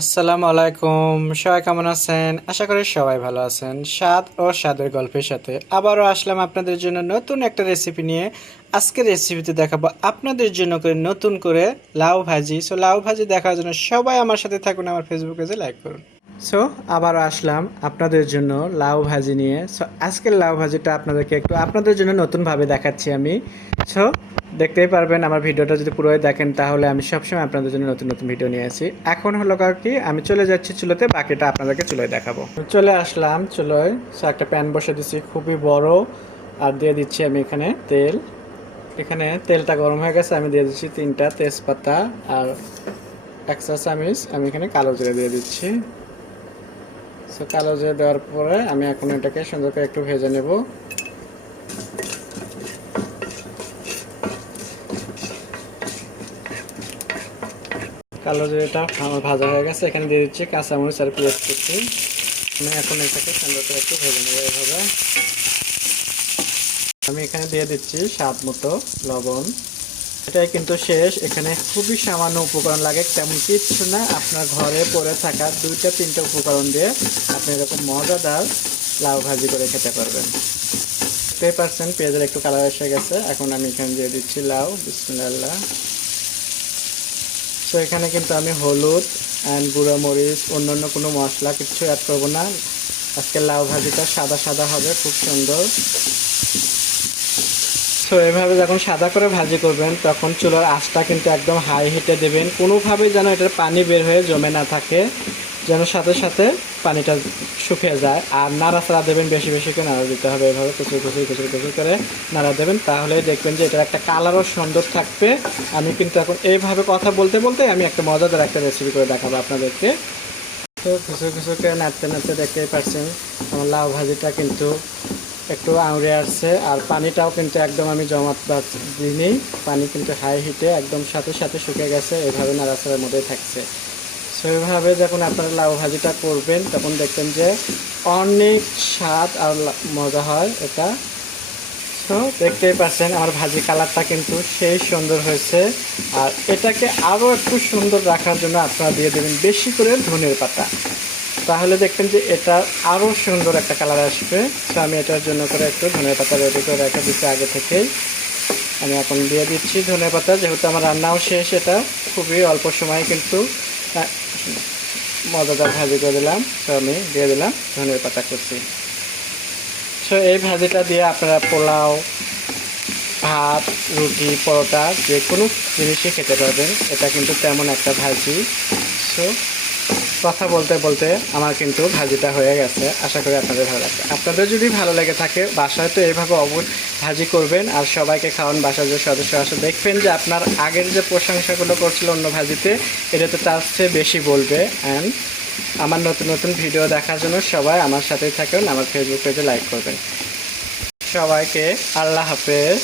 আসসালামু আলাইকুম। সবাই কেমন আছেন? আশা করি সবাই ভালো আছেন। স্বাদ ও স্বাদের গল্পের সাথে আবারও আসলাম আপনাদের জন্য নতুন একটা রেসিপি নিয়ে। আজকের রেসিপিতে দেখাবো আপনাদের জন্য করে নতুন করে লাউ ভাজি। সো লাউ ভাজি দেখার জন্য সবাই আমার সাথে থাকুন। আমার ফেসবুক পেজে লাইক করুন। সো আবারও আসলাম আপনাদের জন্য লাউ ভাজি নিয়ে। সো আজকের লাউ ভাজিটা আপনাদেরকে একটু আপনাদের জন্য নতুনভাবে দেখাচ্ছি আমি। সো দেখতেই পারবেন আমার ভিডিওটা যদি পুরোই দেখেন, তাহলে আমি সবসময় আপনাদের জন্য নতুন নতুন ভিডিও নিয়ে আসি। এখন হলো কার কি, আমি চলে যাচ্ছি চুলোতে, বাকিটা আপনাদেরকে চুলোয় দেখাবো। চলে আসলাম চুলোয়। সো একটা প্যান বসে দিচ্ছি খুবই বড়। আর দিয়ে দিচ্ছি আমি এখানে তেল। এখানে তেলটা গরম হয়ে গেছে, আমি দিয়ে দিচ্ছি তিনটা তেজপাতা। আর এক চা চামিচ আমি এখানে কালো জিরে দিয়ে দিচ্ছি। সো কালো জিরে দেওয়ার পরে আমি এখন এটাকে সুন্দর করে একটু ভেজে নেব। কালো জিরেটা আমার ভাজা হয়ে গেছে, এখানে দিয়ে দিচ্ছি কাঁচামরিচ আর পেঁয়াজ কুচি। আমি এখন এটাকে সুন্দর করে একটু ভেজে নেব এভাবে। আমি এখানে দিয়ে দিচ্ছি স্বাদ মতো লবণ। এটাই কিন্তু শেষ। এখানে খুবই সামান্য উপকরণ লাগে, তেমন কিছু না। আপনার ঘরে পড়ে থাকা দুইটা, তিনটা উপকরণ দিয়ে আপনি এরকম মজাদার লাউ ভাজি করে খেতে পারবেন। দেখতেই পারছেন পেঁয়াজের একটু কালার এসে গেছে। এখন আমি এখানে দিয়ে দিচ্ছি লাউ। বিসমুল্লাহ। তো এখানে কিন্তু আমি হলুদ অ্যান্ড গুঁড়ো মরিচ, অন্যান্য কোনো মশলা কিছু অ্যাড করব না। আজকে লাউ ভাজিটা সাদা সাদা হবে, খুব সুন্দর। সো এভাবে যখন সাদা করে ভাজি করবেন, তখন চুলার আঁচটা কিন্তু একদম হাই হিটে দেবেন। কোনোভাবেই যেন এটার পানি বের হয়ে জমে না থাকে, যেন সাথে সাথে পানিটা শুকিয়ে যায়। আর নাড়া নাড়াচাড়া দেবেন বেশি বেশি করে নাড়া দিতে হবে। এভাবে কুচুর কুচুর কুচুর কুচুর করে নাড়া দেবেন। তাহলেই দেখবেন যে এটার একটা কালারও সুন্দর থাকবে। আমি কিন্তু এখন এইভাবে কথা বলতে বলতে আমি একটা মজাদার একটা রেসিপি করে দেখাবো আপনাদেরকে। তো খুচুর খুচুর করে নাড়তে নাড়তে দেখতেই পারছেন আমার লাউ ভাজিটা কিন্তু একটু আউড়ে আসছে। আর পানিটাও কিন্তু একদম আমি জমাট দিইনি। পানি কিন্তু হাই হিটে একদম সাথে সাথে শুকিয়ে গেছে, এভাবে নাড়াচাড়ার মধ্যেই থাকছে। সো এভাবে যখন আপনারা লাউ ভাজিটা করবেন, তখন দেখবেন যে অনেক স্বাদ আর মজা হয় এটা। সো দেখতেই পাচ্ছেন আমার ভাজি কালারটা কিন্তু সেই সুন্দর হয়েছে। আর এটাকে আরও একটু সুন্দর রাখার জন্য আপনারা দিয়ে দেবেন বেশি করে ধনের পাতা। তাহলে দেখবেন যে এটা আরও সুন্দর একটা কালার আসবে। তো আমি এটার জন্য করে একটু ধনের পাতা রেডি করে রেখে দিচ্ছি আগে থেকেই। আমি এখন দিয়ে দিচ্ছি ধনের পাতা, যেহেতু আমার রান্নাও শেষ এটা, খুবই অল্প সময়ে কিন্তু মজাদার ভাজি করে দিলাম। তো আমি দিয়ে দিলাম ধনের পাতা কুচি। সো এই ভাজিটা দিয়ে আপনারা পোলাও, ভাত, রুটি, পরোটা, যে কোনো জিনিসই খেতে পারবেন। এটা কিন্তু তেমন একটা ভাজি। সো কথা বলতে বলতে আমার কিন্তু ভাজিটা হয়ে গেছে। আশা করি আপনাদের ভালো লাগবে। আপনাদের যদি ভালো লেগে থাকে, বাসায় তো এইভাবে অব ভাজি করবেন আর সবাইকে খাওয়ান বাসার যে সদস্য আসে দেখবেন যে আপনার আগের যে প্রশংসাগুলো করছিল অন্য ভাজিতে, এটা তো তার চেয়ে বেশি বলবে। অ্যান্ড আমার নতুন নতুন ভিডিও দেখার জন্য সবাই আমার সাথেই থাকুন, আমার ফেসবুক পেজে লাইক করবেন। সবাইকে আল্লাহ হাফেজ।